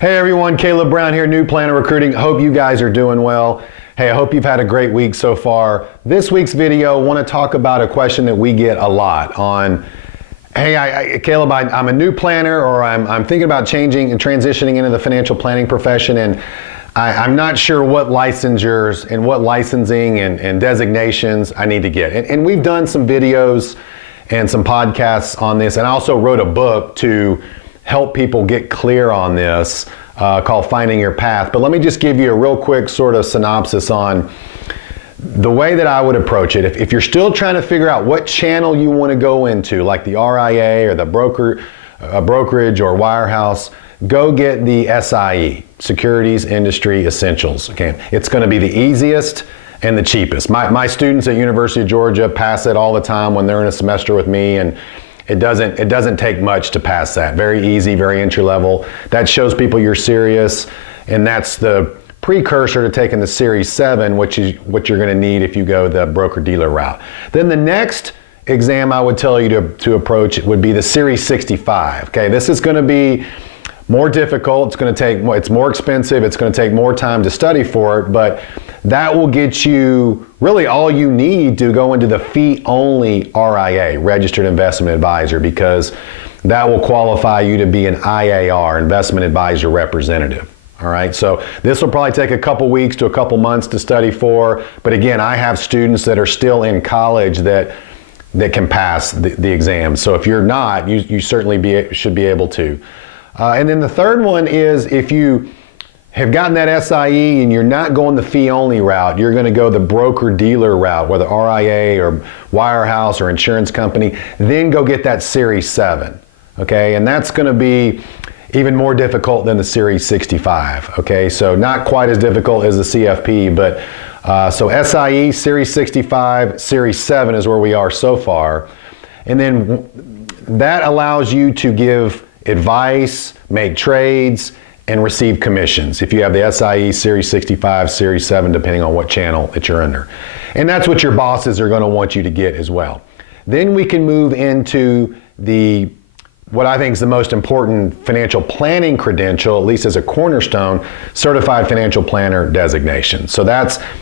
Hey everyone, Caleb Brown here, New Planner Recruiting. Hope you guys are doing well. Hey, I hope you've had a great week so far. This week's video, I want to talk about a question that we get a lot on, hey, Caleb, I'm a new planner, or I'm thinking about changing and transitioning into the financial planning profession, and I'm not sure what licensures and what licensing and designations I need to get. And we've done some videos and some podcasts on this, and I also wrote a book to help people get clear on this called Finding Your Path. But let me just give you a real quick sort of synopsis on the way that I would approach it. If you're still trying to figure out what channel you want to go into, like the RIA or the brokerage or wirehouse, go get the SIE, Securities Industry Essentials. Okay, it's going to be the easiest and the cheapest. My students at University of Georgia pass it all the time when they're in a semester with me, and it doesn't take much to pass that. Very easy, very entry level. That shows people you're serious, and that's the precursor to taking the Series 7, which is what you're going to need if you go the broker-dealer route. Then the next exam I would tell you to approach would be the Series 65. Okay, this is going to be more difficult. It's more expensive. It's going to take more time to study for it, but that will get you really all you need to go into the fee-only RIA, Registered Investment Advisor, because that will qualify you to be an IAR, Investment Advisor Representative. All right, so this will probably take a couple weeks to a couple months to study for, but again, I have students that are still in college that can pass the exam. So if you're not, you certainly should be able to. And then the third one is, if you have gotten that SIE and you're not going the fee-only route, you're going to go the broker-dealer route, whether RIA or wirehouse or insurance company, then go get that Series 7, okay? And that's going to be even more difficult than the Series 65, okay? So not quite as difficult as the CFP, but so SIE, Series 65, Series 7 is where we are so far. And then that allows you to give advice, make trades, and receive commissions if you have the SIE, Series 65, Series 7, depending on what channel that you're under. And that's what your bosses are going to want you to get as well. Then we can move into what I think is the most important financial planning credential, at least as a cornerstone, Certified Financial Planner designation. So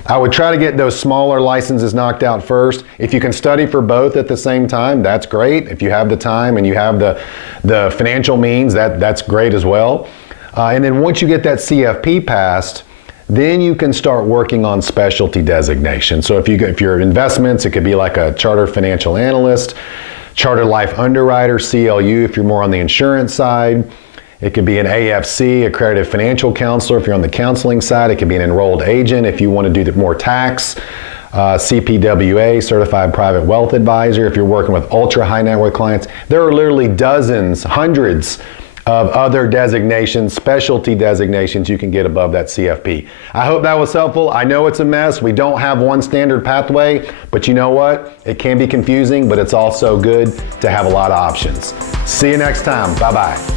I would try to get those smaller licenses knocked out first. If you can study for both at the same time, that's great. If you have the time and you have the financial means, that's great as well. And then once you get that CFP passed, then you can start working on specialty designation. So if your investments, it could be like a Chartered Financial Analyst, Chartered Life Underwriter, CLU, if you're more on the insurance side. It could be an AFC, Accredited Financial Counselor, if you're on the counseling side. It could be an enrolled agent if you want to do more tax. CPWA, Certified Private Wealth Advisor, if you're working with ultra high net worth clients. There are literally dozens, hundreds of other designations, specialty designations you can get above that CFP. I hope that was helpful. I know it's a mess. We don't have one standard pathway, but you know what? It can be confusing, but it's also good to have a lot of options. See you next time. Bye-bye.